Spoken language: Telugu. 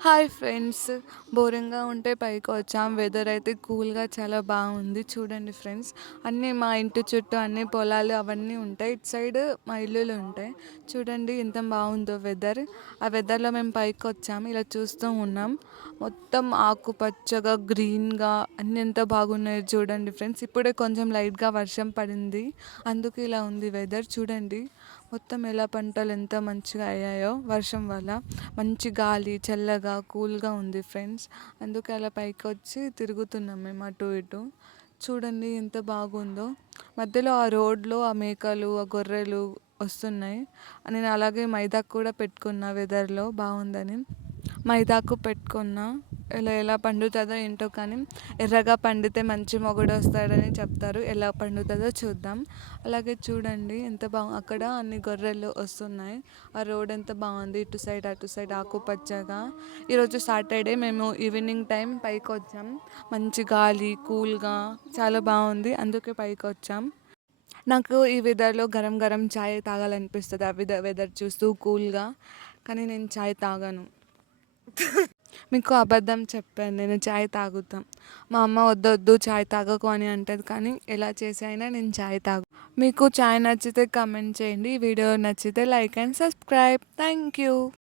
Hi friends. బోరింగ్‌గా ఉంటే పైకొచ్చాం. వెదర్ అయితే కూల్‌గా చాలా బాగుంది. చూడండి ఫ్రెండ్స్, అన్నీ మా ఇంటి చుట్టూ అన్ని పొలాలు అవన్నీ ఉంటాయి. ఇటు సైడ్ మా ఇల్లులు ఉంటాయి. చూడండి ఎంత బాగుందో వెదర్. ఆ వెదర్‌లో మేము పైకొచ్చాం. ఇలా చూస్తూ ఉన్నాం. మొత్తం ఆకుపచ్చగా, గ్రీన్‌గా అన్నీ ఎంత బాగున్నాయో చూడండి ఫ్రెండ్స్. ఇప్పుడే కొంచెం లైట్‌గా వర్షం పడింది. అందుకు ఇలా ఉంది వెదర్. చూడండి మొత్తం ఎలా పంటలు ఎంత మంచిగా అయ్యాయో వర్షం వల్ల. మంచి గాలి, చల్లగా, కూల్గా ఉంది ఫ్రెండ్స్. అందుకే అలా పైకి వచ్చి తిరుగుతున్నాం మేము అటు ఇటు. చూడండి ఎంత బాగుందో. మధ్యలో ఆ రోడ్లో ఆ మేకలు, ఆ గొర్రెలు వస్తున్నాయి. నేను అలాగే మైదాకు కూడా పెట్టుకున్నా వెదర్లో బాగుందని. మైదాకు పెట్టుకున్నా. ఎలా ఎలా పండుతుందో ఏంటో కానీ ఎర్రగా పండితే మంచి మొగుడు వస్తాడని చెప్తారు. ఎలా పండుతుందో చూద్దాం. అలాగే చూడండి ఎంత అక్కడ అన్ని గొర్రెలు వస్తున్నాయి. ఆ రోడ్ ఎంత బాగుంది, ఇటు సైడ్ అటు సైడ్ ఆకుపచ్చగా. ఈరోజు సాటర్డే, మేము ఈవినింగ్ టైం పైకి వచ్చాం. మంచి గాలి, కూల్గా చాలా బాగుంది. అందుకే పైకి వచ్చాం. నాకు ఈ వెదర్లో గరం గరం చాయ్ తాగాలనిపిస్తుంది. ఆ వెదర్ చూస్తూ కూల్గా. కానీ నేను చాయ్ తాగను. మీకు అబద్ధం చెప్పాను, నేను చాయ్ తాగుతాం. మా అమ్మ వద్దొద్దు చాయ్ తాగకు అని అంటది, కానీ ఎలా చేసి అయినా నేను చాయ్ తాగు. మీకు చాయ్ నచ్చితే కమెంట్ చేయండి. ఈ వీడియో నచ్చితే like and subscribe. Thank you.